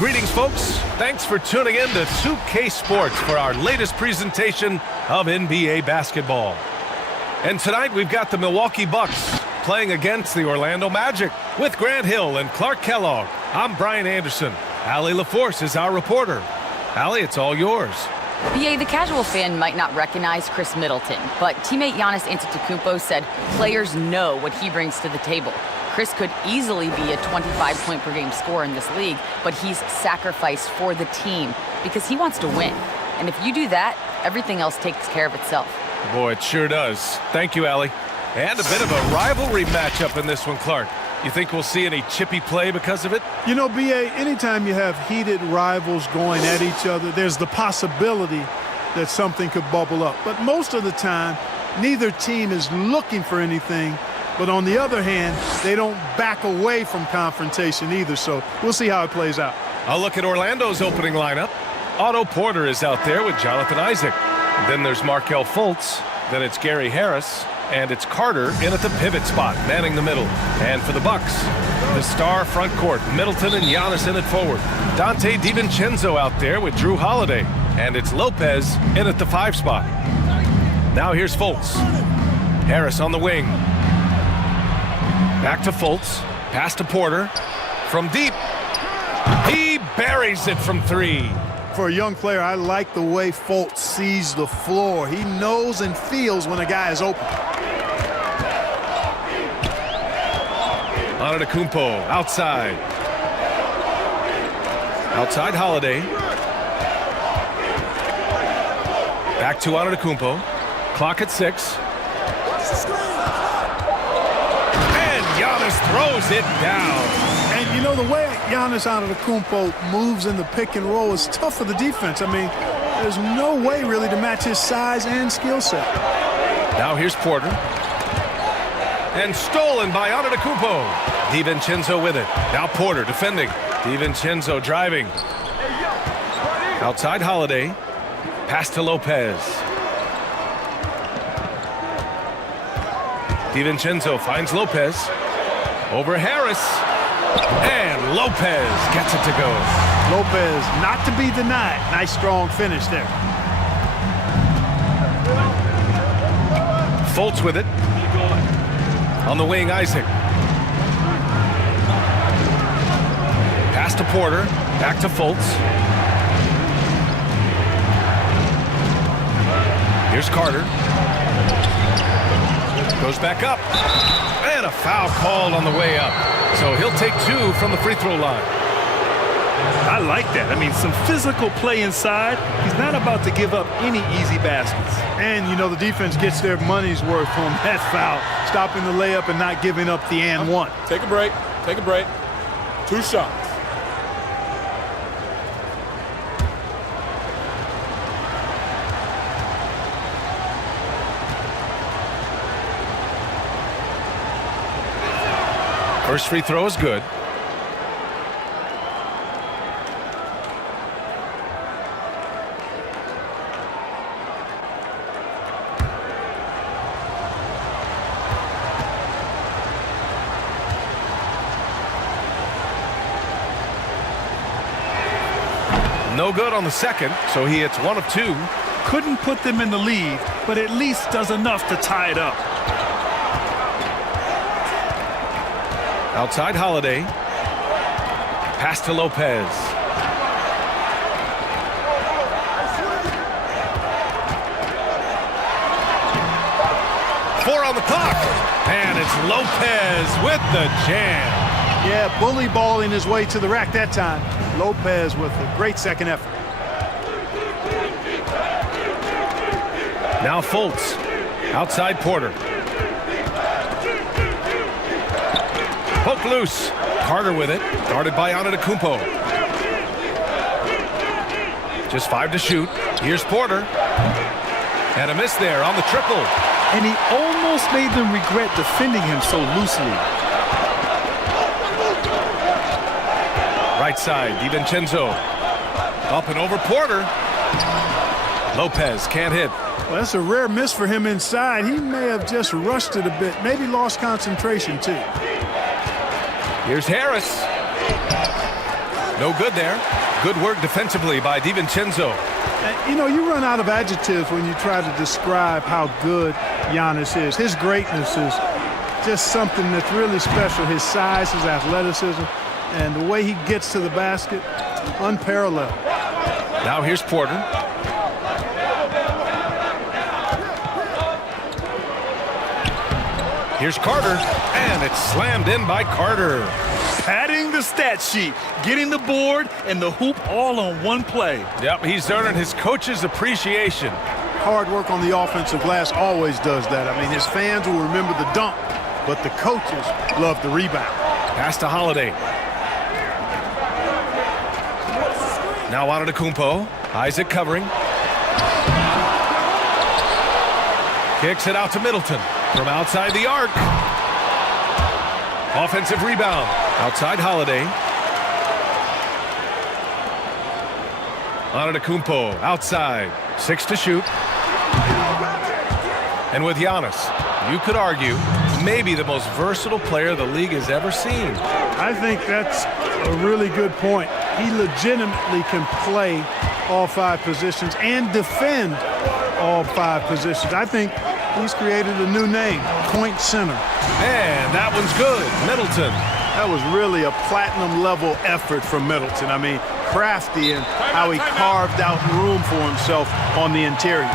Greetings, folks. Thanks for tuning in to 2K Sports for our latest presentation of NBA basketball. And tonight we've got the Milwaukee Bucks playing against the Orlando Magic with Grant Hill and Clark Kellogg. I'm Brian Anderson. Allie LaForce is our reporter. Allie, it's all yours. BA, the casual fan might not recognize Chris Middleton, but teammate Giannis Antetokounmpo said players know what he brings to the table. Chris could easily be a 25-point-per-game scorer in this league, but he's sacrificed for the team because he wants to win. And if you do that, everything else takes care of itself. Boy, it sure does. Thank you, Allie. And a bit of a rivalry matchup in this one, Clark. You think we'll see any chippy play because of it? You know, BA, anytime you have heated rivals going at each other, there's the possibility that something could bubble up. But most of the time, neither team is looking for anything. But on the other hand, they don't back away from confrontation either. So we'll see how it plays out. I'll look at Orlando's opening lineup. Otto Porter is out there with Jonathan Isaac. Then there's Markelle Fultz. Then it's Gary Harris. And it's Carter in at the pivot spot, manning the middle. And for the Bucks, the star front court, Middleton and Giannis in it forward. Dante DiVincenzo out there with Drew Holiday. And it's Lopez in at the 5 spot. Now here's Fultz. Harris on the wing. Back to Fultz. Pass to Porter. From deep. He buries it from 3. For a young player, I like the way Fultz sees the floor. He knows and feels when a guy is open. Antetokounmpo outside. Outside Holiday. Back to Antetokounmpo. Clock at 6. And Giannis throws it down. And you know, the way Giannis Antetokounmpo moves in the pick and roll is tough for the defense. I mean, there's no way really to match his size and skill set. Now here's Porter. And stolen by Antetokounmpo. DiVincenzo with it. Now Porter defending. DiVincenzo driving. Outside Holiday. Pass to Lopez. DiVincenzo finds Lopez. Over Harris. And Lopez gets it to go. Lopez not to be denied. Nice strong finish there. Fultz with it. On the wing, Isaac. Pass to Porter. Back to Fultz. Here's Carter. Goes back up. And a foul called on the way up. So he'll take 2 from the free throw line. I like that. I mean, some physical play inside. He's not about to give up any easy baskets. And, you know, the defense gets their money's worth on that foul, stopping the layup and not giving up the and one. Take a break. Take a break. 2 shots. First free throw is good. No good on the second, so he hits 1 of 2. Couldn't put them in the lead, but at least does enough to tie it up. Outside Holiday. Pass to Lopez. Four on the clock. And it's Lopez with the jam. Yeah, bully balling his way to the rack that time. Lopez with a great second effort. Now Fultz. Outside Porter. Poke loose. Carter with it. Guarded by Antetokounmpo. Just 5 to shoot. Here's Porter. And a miss there on the triple. And he almost made them regret defending him so loosely. Right side, DiVincenzo. Up and over Porter. Lopez can't hit. Well, that's a rare miss for him inside. He may have just rushed it a bit. Maybe lost concentration, too. Here's Harris. No good there. Good work defensively by DiVincenzo. And, you run out of adjectives when you try to describe how good Giannis is. His greatness is just something that's really special. His size, his athleticism, and the way he gets to the basket, unparalleled. Now here's Porter. Here's Carter, and it's slammed in by Carter. Padding the stat sheet, getting the board and the hoop all on one play. Yep, he's earning his coach's appreciation. Hard work on the offensive glass always does that. I mean, his fans will remember the dunk, but the coaches love the rebound. Pass to Holiday. Now Antetokounmpo. Isaac covering. Kicks it out to Middleton from outside the arc. Offensive rebound. Outside Holiday. Antetokounmpo outside. 6 to shoot. And with Giannis, you could argue, maybe the most versatile player the league has ever seen. I think that's a really good point. He legitimately can play all 5 positions and defend all 5 positions. I think he's created a new name, point center. And that one's good. Middleton. That was really a platinum-level effort from Middleton. I mean, crafty in how he carved out room for himself on the interior.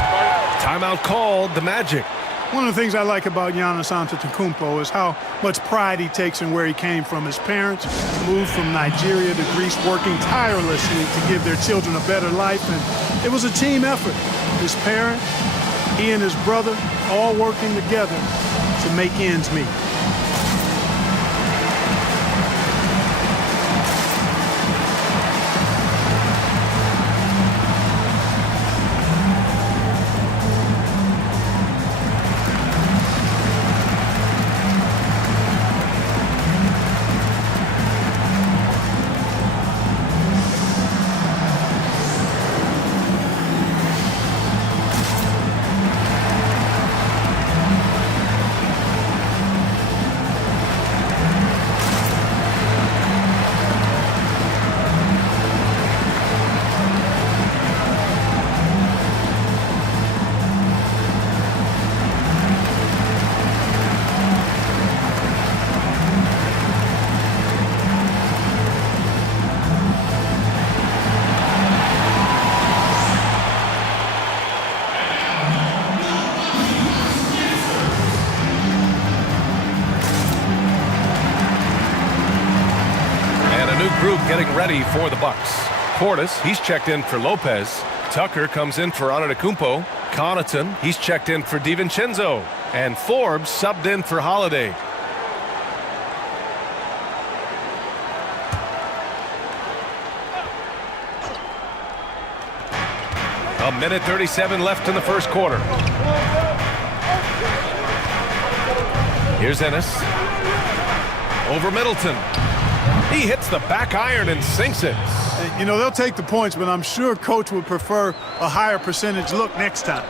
Timeout called. The Magic. One of the things I like about Giannis Antetokounmpo is how much pride he takes in where he came from. His parents moved from Nigeria to Greece, working tirelessly to give their children a better life, and it was a team effort. His parent, he and his brother, all working together to make ends meet. Group getting ready for the Bucks. Portis, he's checked in for Lopez. Tucker comes in for Antetokounmpo. Connaughton, he's checked in for DiVincenzo. And Forbes subbed in for Holiday. A minute 37 left in the first quarter. Here's Ennis. Over Middleton. He hits the back iron and sinks it. They'll take the points, but I'm sure Coach would prefer a higher percentage look next time.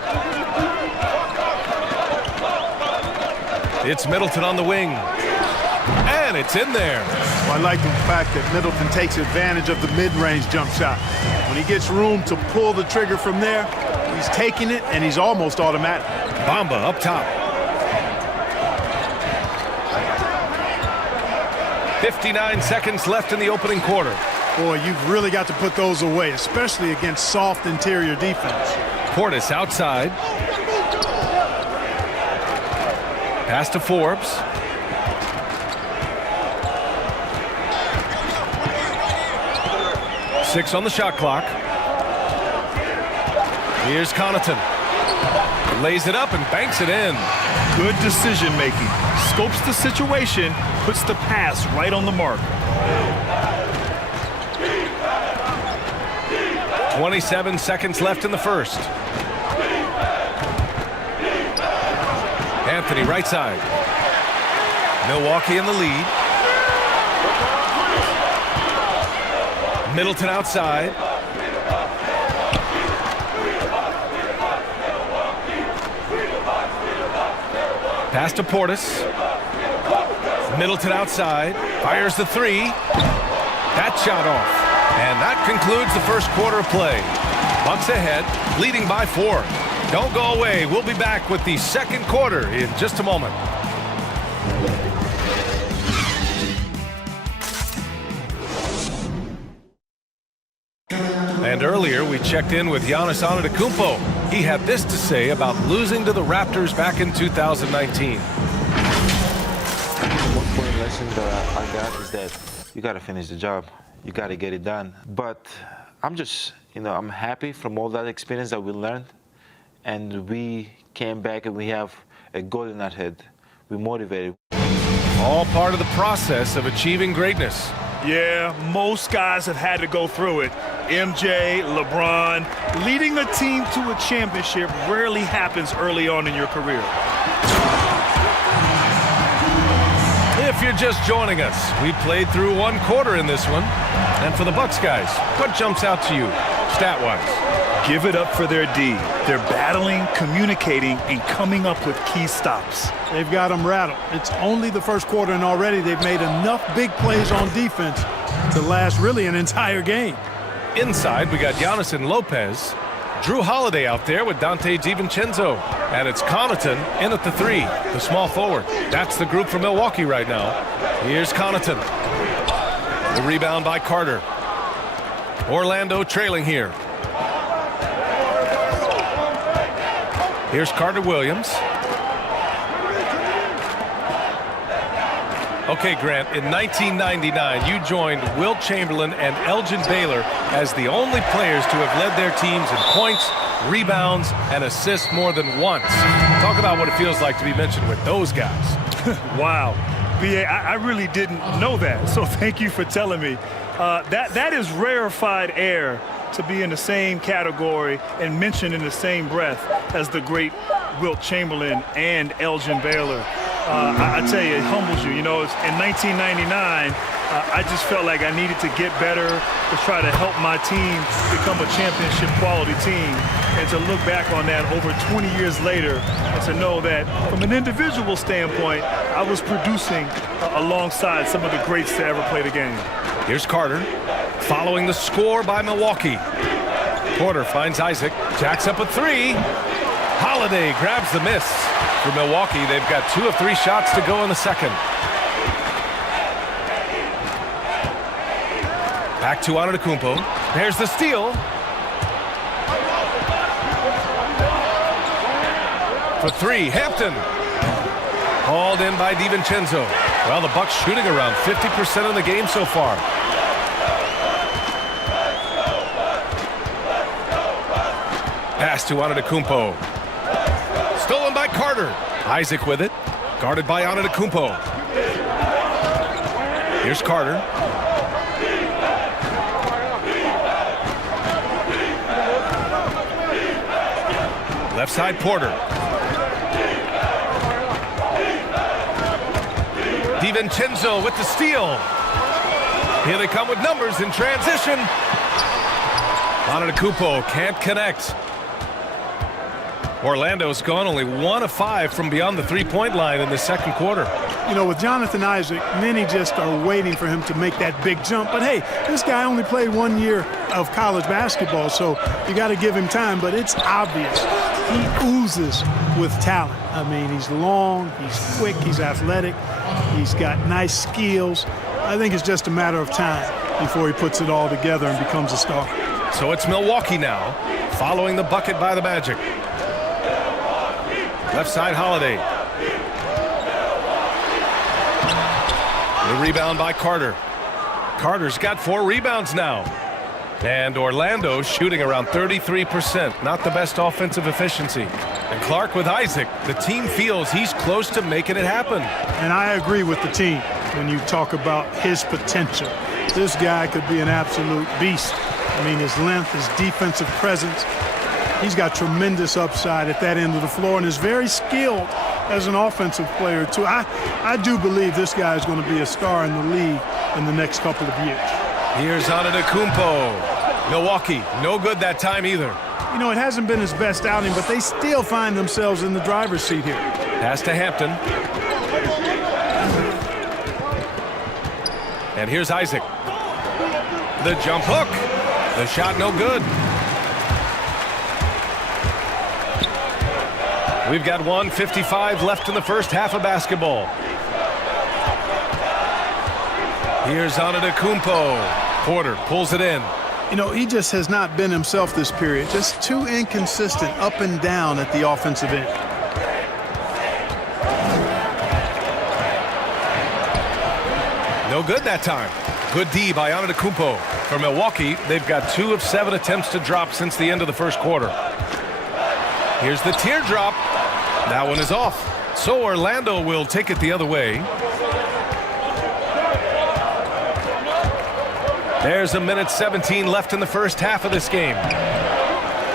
It's Middleton on the wing. And it's in there. I like the fact that Middleton takes advantage of the mid-range jump shot. When he gets room to pull the trigger from there, he's taking it, and he's almost automatic. Bamba up top. 59 seconds left in the opening quarter. Boy, you've really got to put those away, especially against soft interior defense. Portis outside. Pass to Forbes. Six on the shot clock. Here's Connaughton. Lays it up and banks it in. Good decision making. Scopes the situation, puts the pass right on the mark. 27 seconds left in the first. Anthony right side. Milwaukee in the lead. Middleton outside. Pass to Portis. Middleton outside. Fires the three. That shot off. And that concludes the first quarter of play. Bucks ahead, leading by 4. Don't go away. We'll be back with the second quarter in just a moment. And earlier, we checked in with Giannis Antetokounmpo. He had this to say about losing to the Raptors back in 2019. One important lesson that I got is that you got to finish the job. You got to get it done. But I'm just, I'm happy from all that experience that we learned. And we came back and we have a goal in our head. We're motivated. All part of the process of achieving greatness. Yeah, most guys have had to go through it. MJ, LeBron, leading a team to a championship rarely happens early on in your career. If you're just joining us, we played through one quarter in this one. And for the Bucks guys, what jumps out to you, stat-wise? Give it up for their D. They're battling, communicating, and coming up with key stops. They've got them rattled. It's only the first quarter, and already they've made enough big plays on defense to last really an entire game. Inside, we got Giannis and Lopez. Drew Holiday out there with Dante DiVincenzo. And it's Connaughton in at the 3, the small forward. That's the group from Milwaukee right now. Here's Connaughton. The rebound by Carter. Orlando trailing here. Here's Carter Williams. Okay, Grant, in 1999, you joined Wilt Chamberlain and Elgin Baylor as the only players to have led their teams in points, rebounds, and assists more than once. Talk about what it feels like to be mentioned with those guys. Wow. B.A., I really didn't know that, so thank you for telling me. That is rarefied air to be in the same category and mentioned in the same breath as the great Wilt Chamberlain and Elgin Baylor. I tell you, it humbles you. In 1999, I just felt like I needed to get better to try to help my team become a championship quality team. And to look back on that over 20 years later and to know that from an individual standpoint, I was producing alongside some of the greats to ever play the game. Here's Carter, following the score by Milwaukee. Porter finds Isaac, jacks up a 3. Holiday grabs the miss. For Milwaukee, they've got 2 of 3 shots to go in the second. Back to Antetokounmpo. There's the steal. For 3, Hampton. Hauled in by DiVincenzo. Well, the Bucks shooting around 50% in the game so far. Pass to Antetokounmpo. Stolen by Carter. Isaac with it. Guarded by Antetokounmpo. Here's Carter. Left side, Porter. DiVincenzo with the steal. Here they come with numbers in transition. Antetokounmpo can't connect. Orlando's gone only 1 of 5 from beyond the three-point line in the second quarter. With Jonathan Isaac, many just are waiting for him to make that big jump. But, hey, this guy only played 1 year of college basketball, so you got to give him time. But it's obvious he oozes with talent. I mean, he's long, he's quick, he's athletic, he's got nice skills. I think it's just a matter of time before he puts it all together and becomes a star. So it's Milwaukee now, following the bucket by the Magic. Left side, Holiday. The rebound by Carter. Carter's got 4 rebounds now. And Orlando shooting around 33%. Not the best offensive efficiency. And Clark with Isaac. The team feels he's close to making it happen. And I agree with the team when you talk about his potential. This guy could be an absolute beast. I mean, his length, his defensive presence. He's got tremendous upside at that end of the floor and is very skilled as an offensive player, too. I do believe this guy is going to be a star in the league in the next couple of years. Here's Antetokounmpo. Milwaukee, no good that time either. It hasn't been his best outing, but they still find themselves in the driver's seat here. Pass to Hampton. And here's Isaac. The jump hook. The shot no good. We've got 1:55 left in the first half of basketball. Here's Antetokounmpo. Porter pulls it in. You know, he just has not been himself this period. Just too inconsistent up and down at the offensive end. No good that time. Good D by Antetokounmpo. For Milwaukee, they've got 2 of 7 attempts to drop since the end of the first quarter. Here's the teardrop. That one is off. So Orlando will take it the other way. There's 1:17 left in the first half of this game.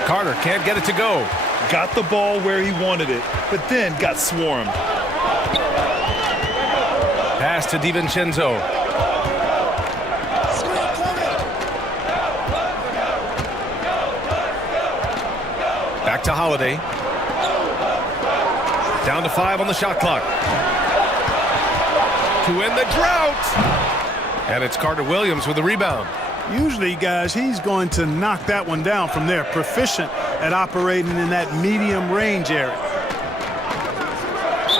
Carter can't get it to go. Got the ball where he wanted it, but then got swarmed. Pass to DiVincenzo. Back to Holiday. Down to 5 on the shot clock. To end the drought. And it's Carter Williams with the rebound. Usually, guys, he's going to knock that one down from there. Proficient at operating in that medium range area.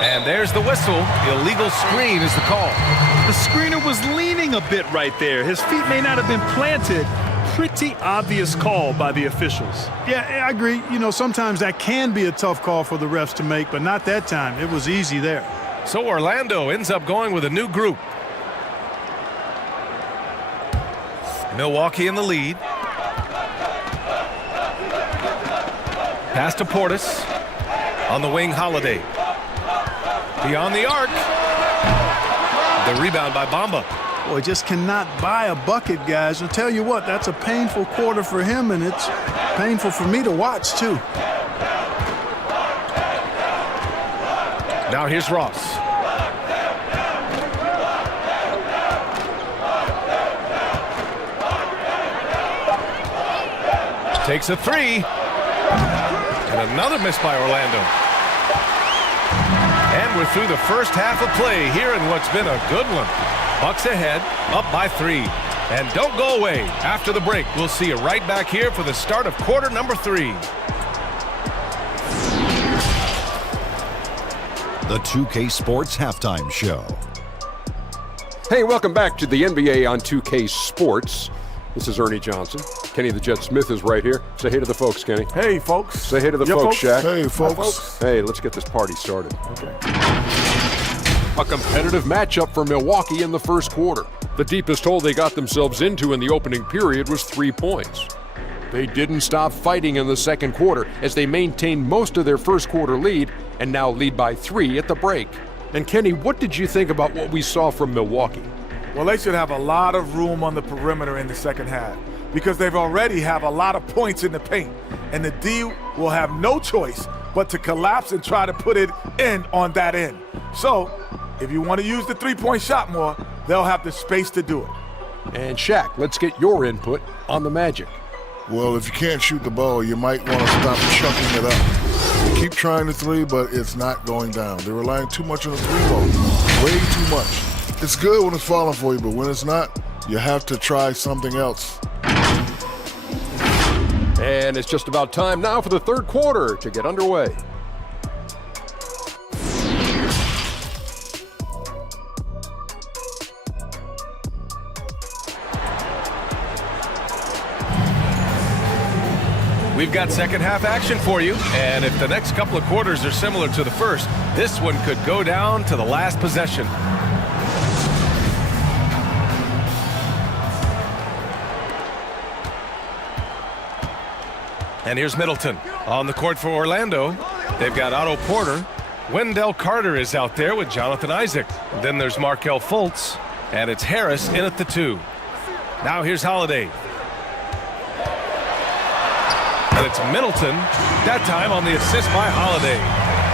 And there's the whistle. Illegal screen is the call. The screener was leaning a bit right there. His feet may not have been planted. Pretty obvious call by the officials. Yeah, I agree. You know, sometimes that can be a tough call for the refs to make, but not that time. It was easy there. So Orlando ends up going with a new group. Milwaukee in the lead. Pass to Portis. On the wing, Holiday. Beyond the arc. The rebound by Bamba. Boy, just cannot buy a bucket, guys. I'll tell you what, that's a painful quarter for him, and it's painful for me to watch, too. Now here's Ross. Takes a 3. And another miss by Orlando. And we're through the first half of play here in what's been a good one. Bucks ahead, up by 3. And don't go away. After the break, we'll see you right back here for the start of quarter number 3. The 2K Sports Halftime Show. Hey, welcome back to the NBA on 2K Sports. This is Ernie Johnson. Kenny the Jet Smith is right here. Say hey to the folks, Kenny. Hey, folks. Say hey to the folks, Shaq. Hey, folks. Hey, let's get this party started. Okay. A competitive matchup for Milwaukee in the first quarter. The deepest hole they got themselves into in the opening period was 3 points. They didn't stop fighting in the second quarter as they maintained most of their first quarter lead and now lead by 3 at the break. And Kenny, what did you think about what we saw from Milwaukee? Well, they should have a lot of room on the perimeter in the second half because they've already have a lot of points in the paint. And the D will have no choice but to collapse and try to put it in on that end. So, if you want to use the three-point shot more, they'll have the space to do it. And Shaq, let's get your input on the Magic. Well, if you can't shoot the ball, you might want to stop chucking it up. You keep trying the 3, but it's not going down. They're relying too much on the 3 ball, way too much. It's good when it's falling for you, but when it's not, you have to try something else. And it's just about time now for the third quarter to get underway. We've got second half action for you, and if the next couple of quarters are similar to the first, this one could go down to the last possession. And here's Middleton on the court for Orlando. They've got Otto Porter. Wendell Carter is out there with Jonathan Isaac. Then there's Markelle Fultz, and it's Harris in at the 2. Now here's Holiday. And it's Middleton, that time on the assist by Holiday.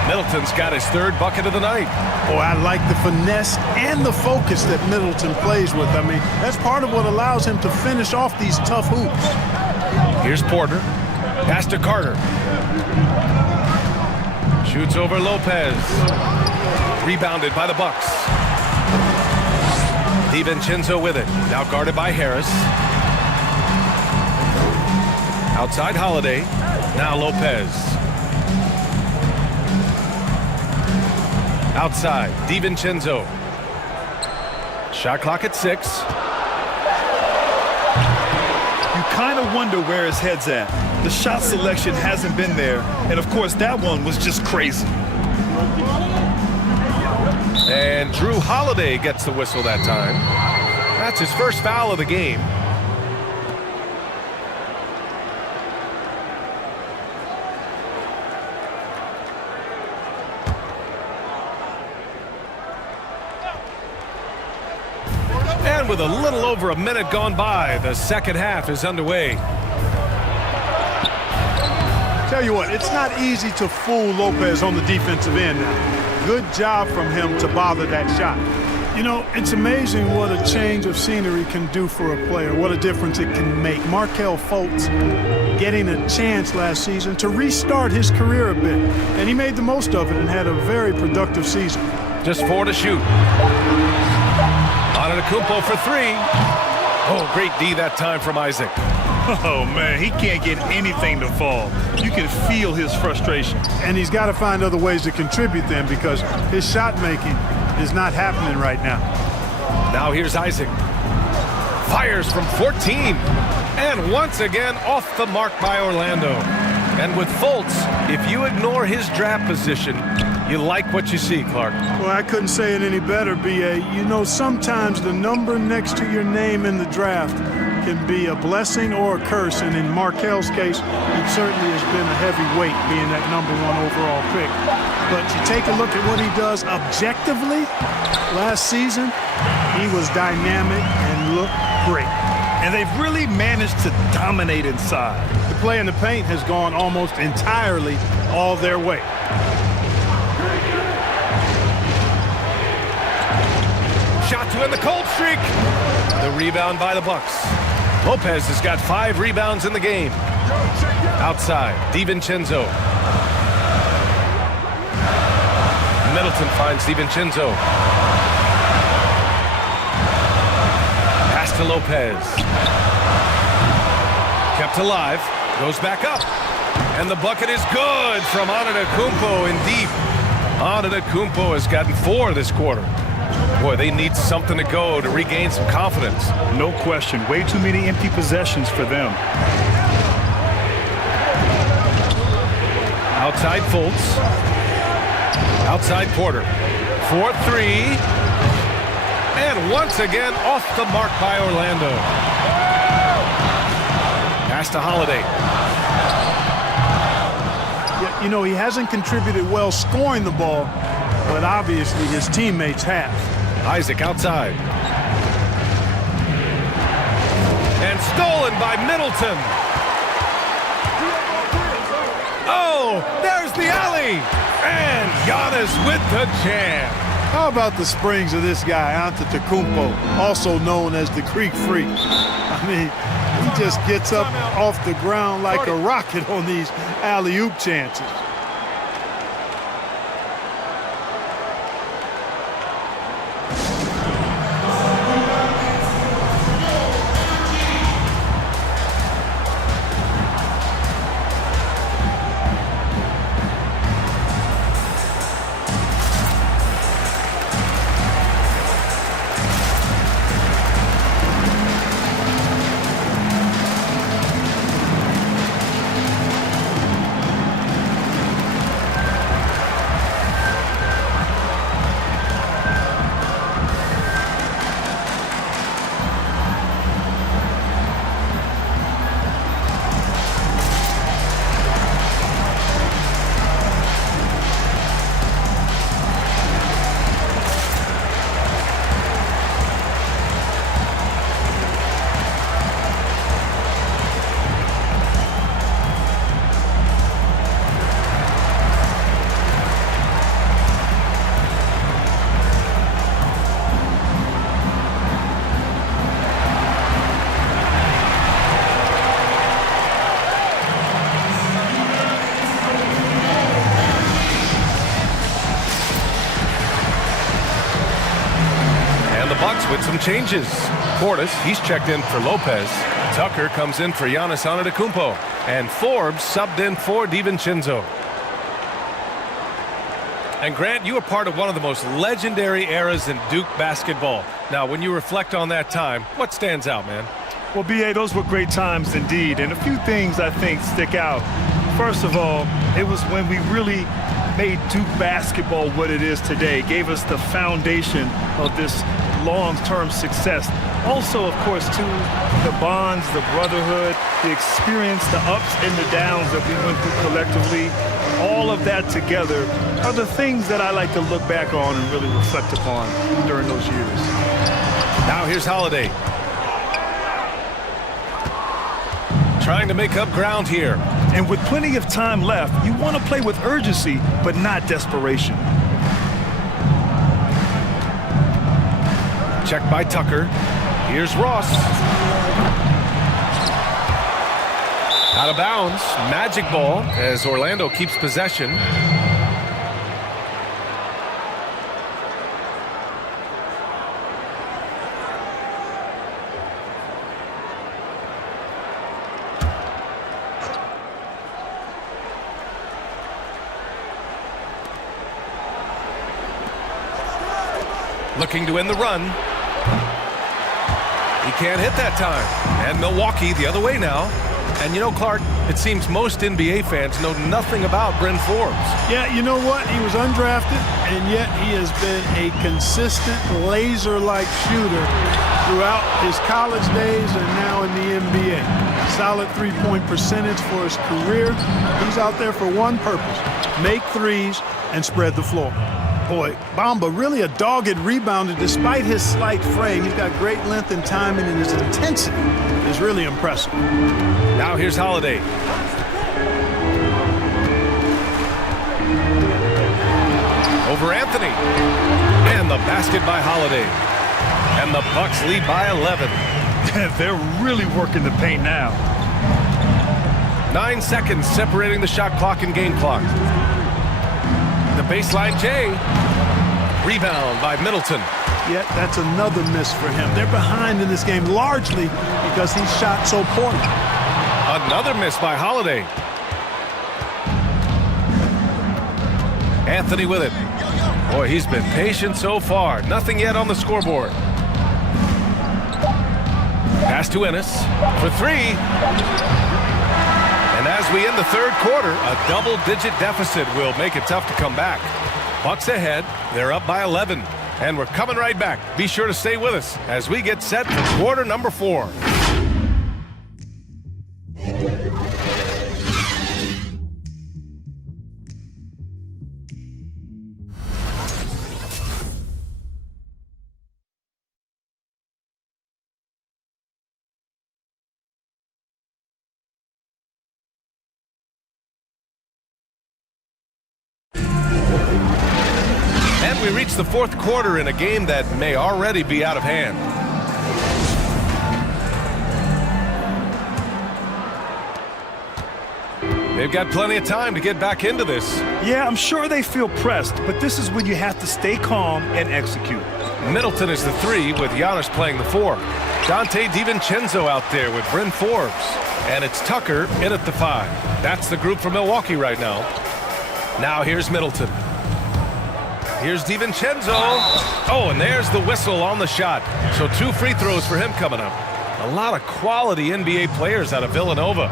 Middleton's got his 3rd bucket of the night. Boy, I like the finesse and the focus that Middleton plays with. I mean, that's part of what allows him to finish off these tough hoops. Here's Porter. Pass to Carter. Shoots over Lopez. Rebounded by the Bucks. DiVincenzo with it. Now guarded by Harris. Outside Holiday. Now Lopez. Outside, DiVincenzo. Shot clock at 6. You kind of wonder where his head's at. The shot selection hasn't been there, and of course that one was just crazy. And Drew Holiday gets the whistle that time. That's his first foul of the game. And with a little over a minute gone by, the second half is underway. Tell you what, it's not easy to fool Lopez on the defensive end now. Good job from him to bother that shot. You know, it's amazing what a change of scenery can do for a player, what a difference it can make. Markelle Fultz getting a chance last season to restart his career a bit, and he made the most of it and had a very productive season. Just 4 to shoot. Antetokounmpo for 3. Oh, great D that time from Isaac. Oh, man, he can't get anything to fall. You can feel his frustration. And he's got to find other ways to contribute then because his shot making is not happening right now. Now here's Isaac. Fires from 14. And once again off the mark by Orlando. And with Fultz, if you ignore his draft position, you like what you see, Clark. Well, I couldn't say it any better, B.A. You know, sometimes the number next to your name in the draft can be a blessing or a curse, and in Markelle's case, it certainly has been a heavy weight being that number 1 overall pick. But you take a look at what he does objectively last season, he was dynamic and looked great. And they've really managed to dominate inside. The play in the paint has gone almost entirely all their way. Shot to end the cold streak. The rebound by the Bucks. Lopez has got 5 rebounds in the game. Outside, DiVincenzo. Middleton finds DiVincenzo. Pass to Lopez. Kept alive. Goes back up. And the bucket is good from Antetokounmpo in deep. Antetokounmpo has gotten 4 this quarter. Boy, they need something to go to regain some confidence. No question. Way too many empty possessions for them. Outside Fultz. Outside Porter. 4-3. And once again off the mark by Orlando. Pass to Holiday. Yeah, you know, he hasn't contributed well scoring the ball, but obviously his teammates have. Isaac outside. And stolen by Middleton. Oh, there's the alley. And Giannis with the jam. How about the springs of this guy, Antetokounmpo, also known as the Greek Freak? I mean, he just gets up off the ground like a rocket on these alley-oop chances. With some changes. Portis, he's checked in for Lopez. Tucker comes in for Giannis Antetokounmpo. And Forbes subbed in for DiVincenzo. And Grant, you were part of one of the most legendary eras in Duke basketball. Now, when you reflect on that time, what stands out, man? Well, B.A., those were great times indeed. And a few things I think stick out. First of all, it was when we really made Duke basketball what it is today, gave us the foundation of this long-term success. Also, of course, too, the bonds, the brotherhood, the experience, the ups and the downs that we went through collectively, all of that together are the things that I like to look back on and really reflect upon during those years. Now here's Holiday. Trying to make up ground here. And with plenty of time left, you want to play with urgency, but not desperation. Check by Tucker. Here's Ross. Out of bounds. Magic ball as Orlando keeps possession. Looking to end the run. He can't hit that time. And Milwaukee the other way now. And you know, Clark, it seems most NBA fans know nothing about Bryn Forbes. Yeah, you know what? He was undrafted, and yet he has been a consistent laser-like shooter throughout his college days and now in the NBA. Solid three-point percentage for his career. He's out there for one purpose: make threes and spread the floor. Boy, Bamba really a dogged rebounder despite his slight frame. He's got great length and timing, and his intensity is really impressive. Now here's Holiday. Over Anthony. And the basket by Holiday. And the Bucks lead by 11. They're really working the paint now. 9 seconds separating the shot clock and game clock. The baseline J. Rebound by Middleton. Yet that's another miss for him. They're behind in this game largely because he shot so poorly. Another miss by Holiday. Anthony with it. Boy, he's been patient so far. Nothing yet on the scoreboard. Pass to Ennis for three. And as we end the third quarter, a double-digit deficit will make it tough to come back. Bucks ahead. They're up by 11. And we're coming right back. Be sure to stay with us as we get set for quarter number 4. And we reach the fourth quarter in a game that may already be out of hand. They've got plenty of time to get back into this. Yeah, I'm sure they feel pressed, but this is when you have to stay calm and execute. Middleton is the 3 with Giannis playing the 4. Dante DiVincenzo out there with Bryn Forbes. And it's Tucker in at the 5. That's the group from Milwaukee right now. Now here's Middleton. Here's DiVincenzo. Oh, and there's the whistle on the shot. So 2 free throws for him coming up. A lot of quality NBA players out of Villanova.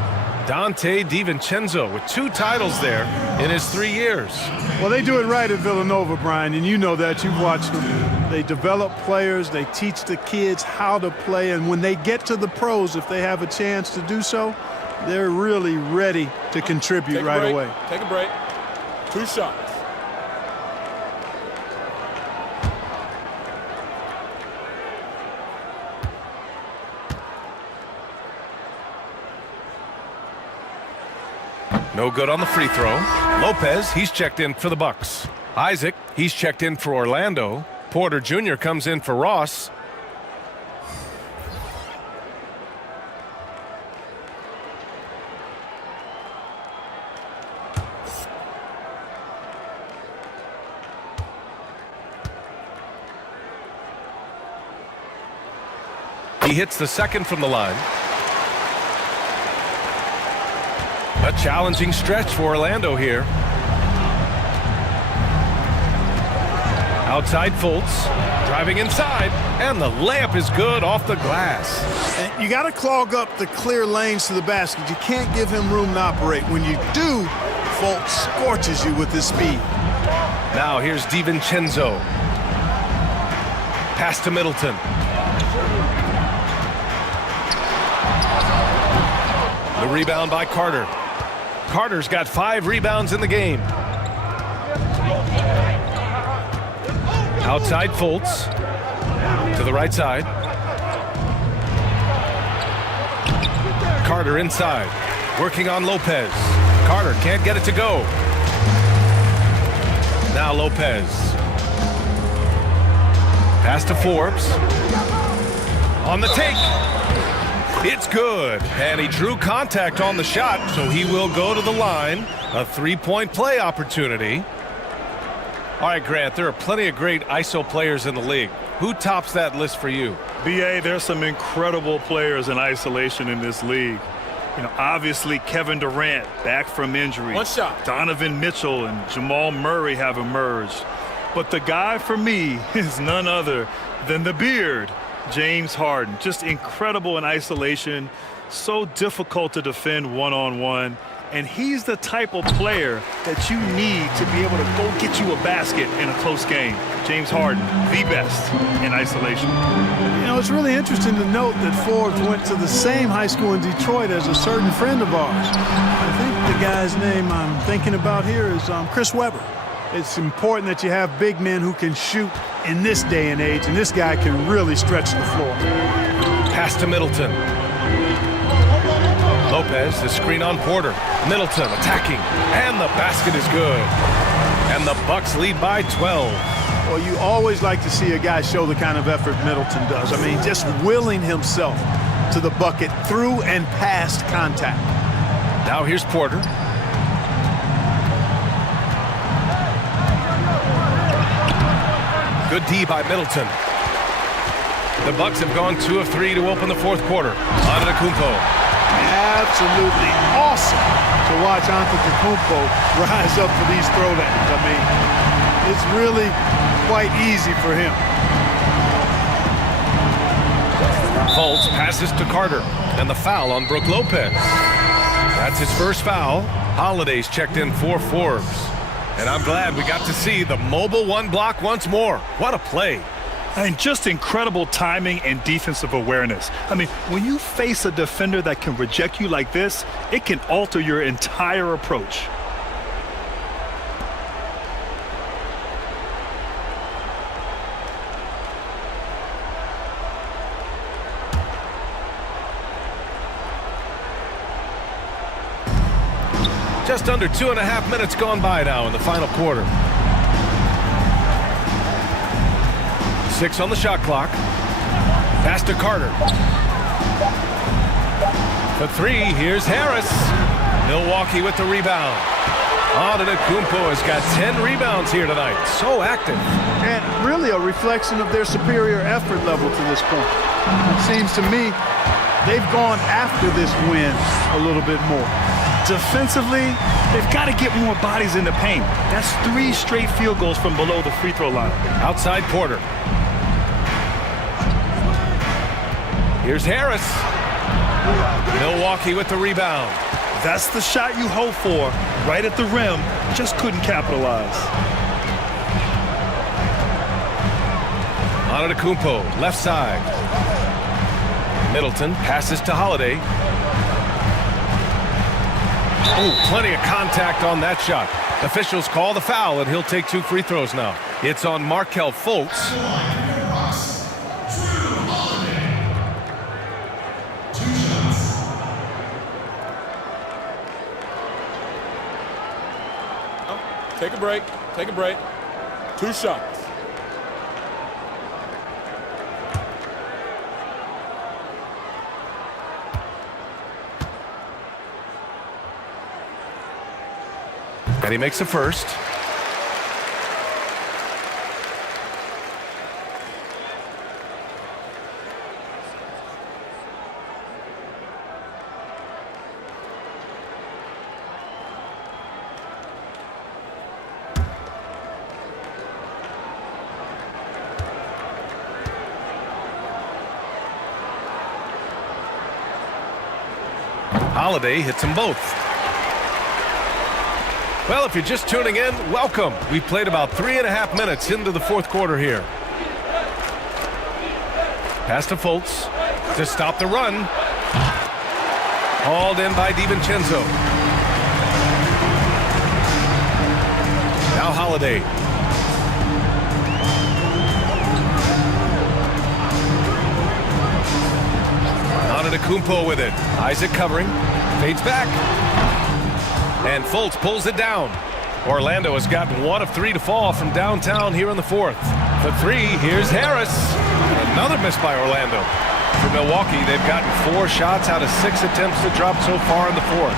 Dante DiVincenzo with 2 titles there in his 3 years. Well, they do it right at Villanova, Brian, and you know that. You've watched them. They develop players. They teach the kids how to play. And when they get to the pros, if they have a chance to do so, they're really ready to contribute right away. Take a break. 2 shots. No good on the free throw. Lopez, he's checked in for the Bucks. Isaac, he's checked in for Orlando. Porter Jr. comes in for Ross. He hits the second from the line. A challenging stretch for Orlando here. Outside Fultz, driving inside, and the layup is good off the glass. And you got to clog up the clear lanes to the basket. You can't give him room to operate. When you do, Fultz scorches you with his speed. Now here's DiVincenzo. Pass to Middleton. The rebound by Carter. Carter's got 5 rebounds in the game. Outside Fultz. To the right side. Carter inside. Working on Lopez. Carter can't get it to go. Now Lopez. Pass to Forbes. On the take. It's good. And he drew contact on the shot, so he will go to the line. A 3-point play opportunity. All right, Grant, there are plenty of great ISO players in the league. Who tops that list for you? B.A., there's some incredible players in isolation in this league. You know, obviously Kevin Durant back from injury. One shot. Donovan Mitchell and Jamal Murray have emerged. But the guy for me is none other than the beard, James Harden. Just incredible in isolation, so difficult to defend one-on-one. And he's the type of player that you need to be able to go get you a basket in a close game. James Harden, the best in isolation. You know, it's really interesting to note that Forbes went to the same high school in Detroit as a certain friend of ours. I think the guy's name I'm thinking about here is Chris Webber. It's important that you have big men who can shoot in this day and age, and this guy can really stretch the floor. Pass to Middleton. Lopez, the screen on Porter. Middleton attacking, and the basket is good. And the Bucks lead by 12. Well, you always like to see a guy show the kind of effort Middleton does. I mean, just willing himself to the bucket through and past contact. Now here's Porter. Good D by Middleton. The Bucks have gone 2 of 3 to open the fourth quarter. Antetokounmpo. Absolutely awesome to watch Antetokounmpo rise up for these throwdowns. I mean, it's really quite easy for him. Fultz passes to Carter, and the foul on Brook Lopez. That's his first foul. Holiday's checked in for Forbes. And I'm glad we got to see the mobile one block once more. What a play. And just incredible timing and defensive awareness. I mean, when you face a defender that can reject you like this, it can alter your entire approach. Just under 2.5 minutes gone by now in the final quarter. 6 on the shot clock. Pass to Carter. For 3, here's Harris. Milwaukee with the rebound. Antetokounmpo has got 10 rebounds here tonight. So active. And really a reflection of their superior effort level to this point. It seems to me they've gone after this win a little bit more. Defensively, they've got to get more bodies in the paint. That's 3 straight field goals from below the free throw line. Outside Porter. Here's Harris. Milwaukee with the rebound. That's the shot you hope for, right at the rim. Just couldn't capitalize. Antetokounmpo, left side. Middleton passes to Holiday. Oh, plenty of contact on that shot. Officials call the foul, and he'll take 2 free throws now. It's on Markelle Fultz. Take a break. Take a break. 2 shots. And he makes the first. Holiday hits them both. Well, if you're just tuning in, welcome. We played about 3.5 minutes into the fourth quarter here. Pass to Fultz to stop the run. Hauled in by DiVincenzo. Now Holiday. Antetokounmpo with it. Isaac covering. Fades back. And Fultz pulls it down. Orlando has gotten 1 of 3 to fall from downtown here in the fourth. For 3, here's Harris. Another miss by Orlando. For Milwaukee, they've gotten 4 shots out of 6 attempts to drop so far in the fourth.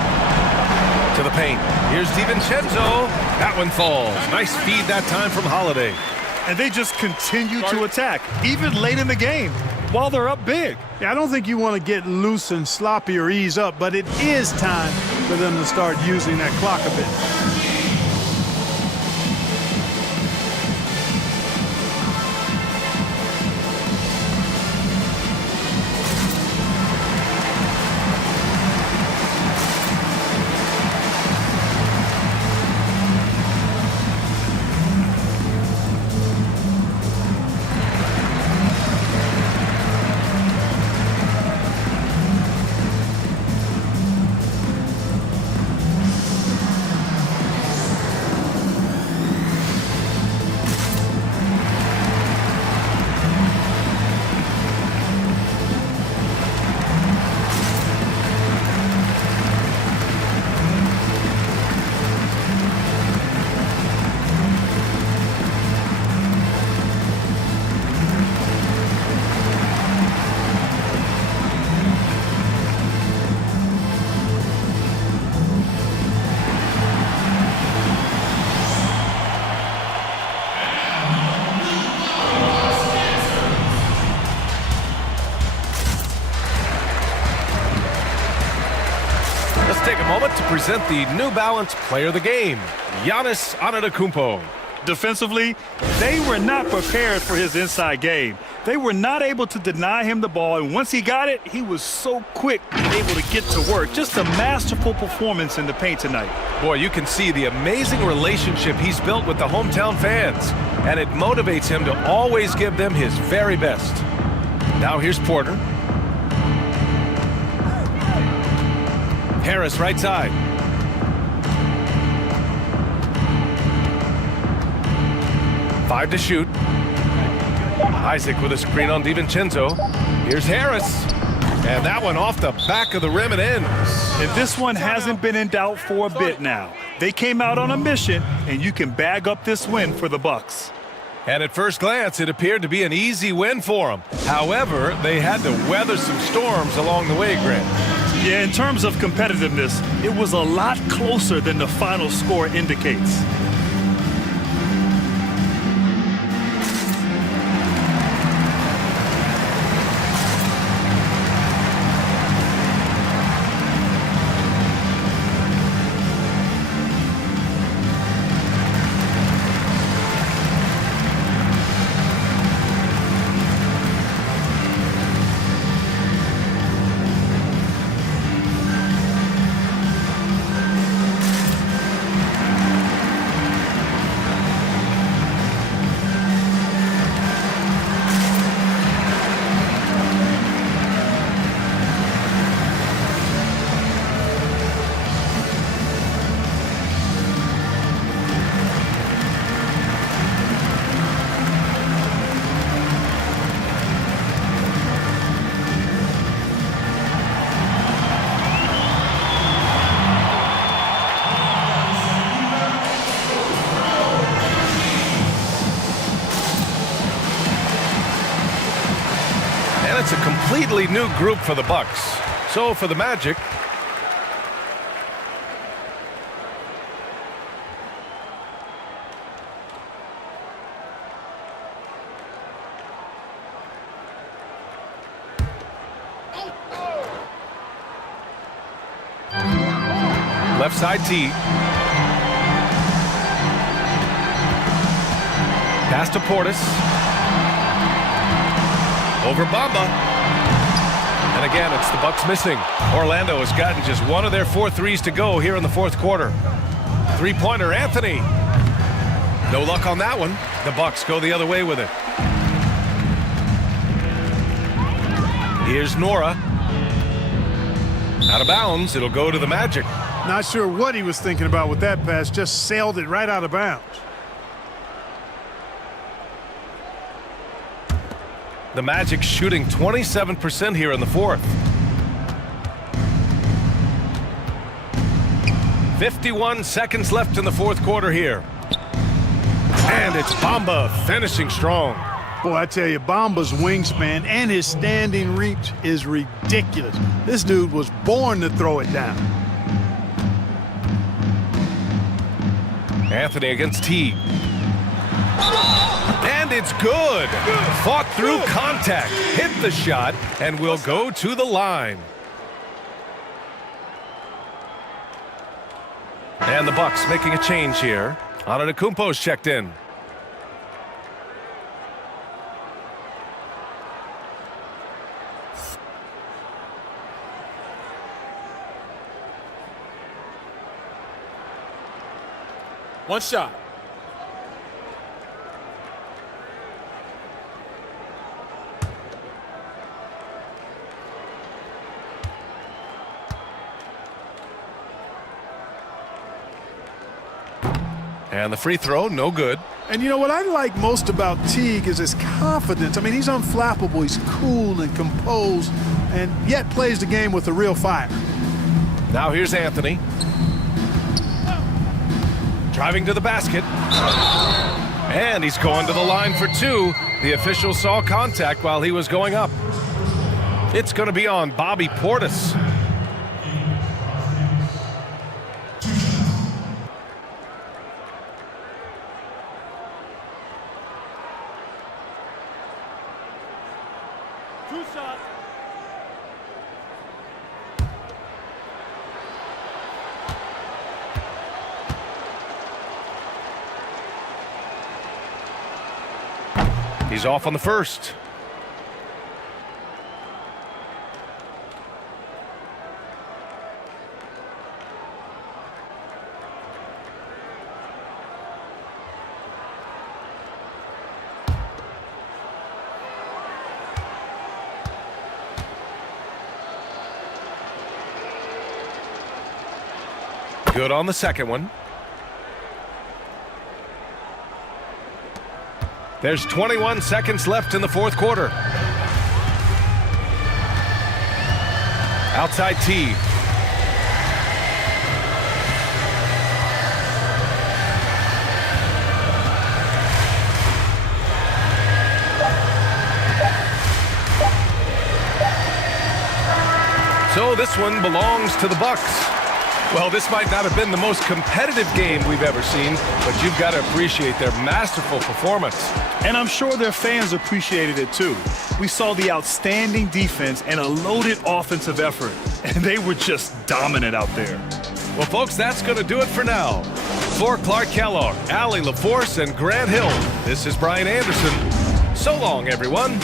To the paint. Here's DiVincenzo. That one falls. Nice feed that time from Holiday. And they just continue to attack, even late in the game, while they're up big. Yeah, I don't think you want to get loose and sloppy or ease up, but it is time for them to start using that clock a bit. Take a moment to present the New Balance Player of the Game, Giannis Antetokounmpo. Defensively, they were not prepared for his inside game. They were not able to deny him the ball, and once he got it, he was so quick and able to get to work. Just a masterful performance in the paint tonight. Boy, you can see the amazing relationship he's built with the hometown fans, and it motivates him to always give them his very best. Now here's Porter. Harris right side. Five to shoot. Isaac with a screen on DiVincenzo. Here's Harris. And that one off the back of the rim and in. And this one hasn't been in doubt for a bit now. They came out on a mission, and you can bag up this win for the Bucks. And at first glance, it appeared to be an easy win for them. However, they had to weather some storms along the way, Grant. Yeah, in terms of competitiveness, it was a lot closer than the final score indicates. It's a completely new group for the Bucks. So for the Magic, left side tee. Pass to Portis. Over Bamba. And again, it's the Bucks missing. Orlando has gotten just one of their 4 threes to go here in the fourth quarter. Three-pointer, Anthony. No luck on that one. The Bucks go the other way with it. Here's Nora. Out of bounds. It'll go to the Magic. Not sure what he was thinking about with that pass. Just sailed it right out of bounds. The Magic shooting 27% here in the fourth. 51 seconds left in the fourth quarter here. And it's Bamba finishing strong. Boy, I tell you, Bamba's wingspan and his standing reach is ridiculous. This dude was born to throw it down. Anthony against Teague. And it's good. Fought through contact, hit the shot, and will go to the line. And the Bucks making a change here. Antetokounmpo's checked in. One shot. And the free throw, no good. And you know what I like most about Teague is his confidence. I mean, he's unflappable. He's cool and composed, and yet plays the game with a real fire. Now here's Anthony. Driving to the basket. And he's going to the line for two. The official saw contact while he was going up. It's going to be on Bobby Portis. He's off on the first. Good on the second one. There's 21 seconds left in the fourth quarter. Outside T. So this one belongs to the Bucks. Well, this might not have been the most competitive game we've ever seen, but you've got to appreciate their masterful performance. And I'm sure their fans appreciated it too. We saw the outstanding defense and a loaded offensive effort, and they were just dominant out there. Well, folks, that's going to do it for now. For Clark Kellogg, Allie LaForce, and Grant Hill, this is Brian Anderson. So long, everyone.